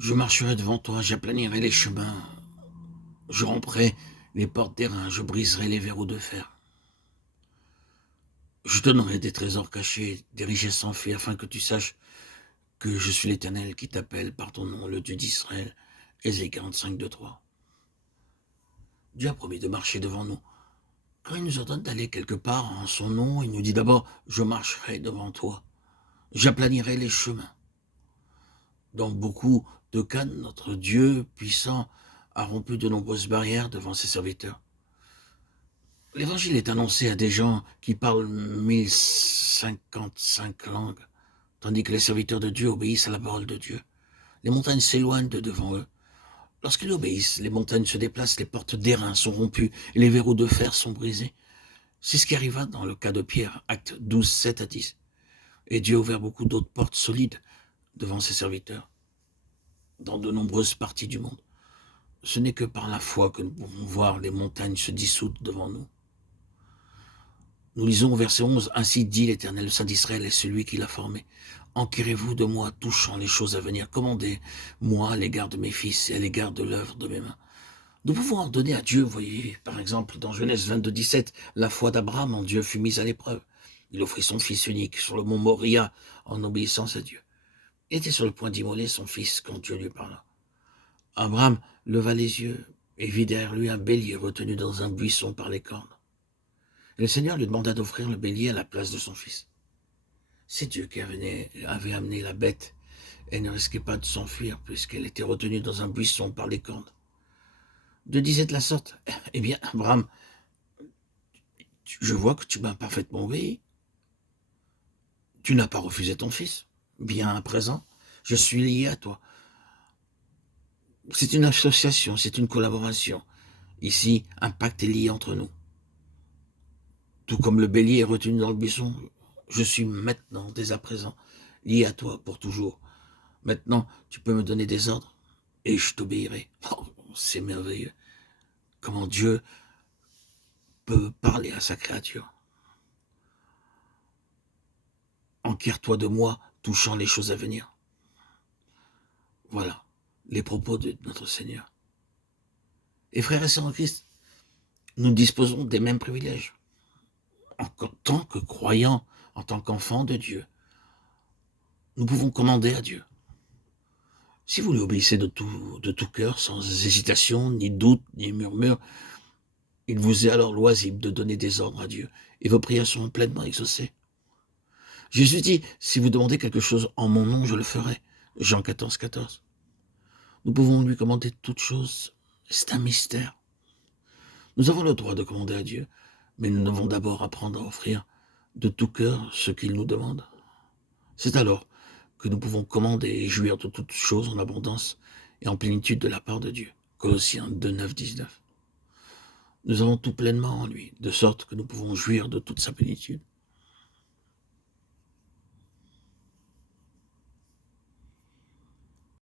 Je marcherai devant toi, j'aplanirai les chemins, je romprai les portes d'airain, je briserai les verrous de fer. Je te donnerai des trésors cachés, des richesses sans fin, afin que tu saches que je suis l'Éternel qui t'appelle par ton nom, le Dieu d'Israël. Ésaïe 45, 2, 3. Dieu a promis de marcher devant nous. Quand il nous ordonne d'aller quelque part en son nom, il nous dit d'abord, je marcherai devant toi, j'aplanirai les chemins. Dans beaucoup de cas, notre Dieu puissant a rompu de nombreuses barrières devant ses serviteurs. L'évangile est annoncé à des gens qui parlent 1055 langues, tandis que les serviteurs de Dieu obéissent à la parole de Dieu. Les montagnes s'éloignent de devant eux. Lorsqu'ils obéissent, les montagnes se déplacent, les portes d'airain sont rompues et les verrous de fer sont brisés. C'est ce qui arriva dans le cas de Pierre, actes 12, 7 à 10. Et Dieu a ouvert beaucoup d'autres portes solides devant ses serviteurs, dans de nombreuses parties du monde. Ce n'est que par la foi que nous pouvons voir les montagnes se dissoudre devant nous. Nous lisons au verset 11, « Ainsi dit l'Éternel, le Saint d'Israël est celui qui l'a formé. Enquérez-vous de moi, touchant les choses à venir. Commandez-moi à l'égard de mes fils et à l'égard de l'œuvre de mes mains. » Nous pouvons ordonner à Dieu, voyez, par exemple, dans Genèse 22, 17, la foi d'Abraham en Dieu fut mise à l'épreuve. Il offrit son fils unique sur le mont Moria en obéissance à Dieu. Il était sur le point d'immoler son fils quand Dieu lui parla. Abraham leva les yeux et vit derrière lui un bélier retenu dans un buisson par les cornes. Et le Seigneur lui demanda d'offrir le bélier à la place de son fils. C'est Dieu qui avait amené la bête et ne risquait pas de s'enfuir puisqu'elle était retenue dans un buisson par les cornes. Dieu disait de la sorte, « Eh bien, Abraham, je vois que tu m'as parfaitement obéi. Tu n'as pas refusé ton fils. Bien à présent, je suis lié à toi. » C'est une association, c'est une collaboration. Ici, un pacte est lié entre nous. Tout comme le bélier est retenu dans le buisson, je suis maintenant, dès à présent, lié à toi pour toujours. Maintenant, tu peux me donner des ordres et je t'obéirai. Oh, c'est merveilleux. Comment Dieu peut parler à sa créature. Enquiers-toi de moi, touchant les choses à venir. Voilà les propos de notre Seigneur. Et frères et sœurs en Christ, nous disposons des mêmes privilèges. En tant que croyants, en tant qu'enfants de Dieu, nous pouvons commander à Dieu. Si vous lui obéissez de tout cœur, sans hésitation, ni doute, ni murmure, il vous est alors loisible de donner des ordres à Dieu, et vos prières seront pleinement exaucées. Jésus dit, si vous demandez quelque chose en mon nom, je le ferai. Jean 14, 14. Nous pouvons lui commander toutes choses. C'est un mystère. Nous avons le droit de commander à Dieu, mais nous devons d'abord apprendre à offrir de tout cœur ce qu'il nous demande. C'est alors que nous pouvons commander et jouir de toutes choses en abondance et en plénitude de la part de Dieu. Colossiens 2, 9, 19. Nous avons tout pleinement en lui, de sorte que nous pouvons jouir de toute sa plénitude.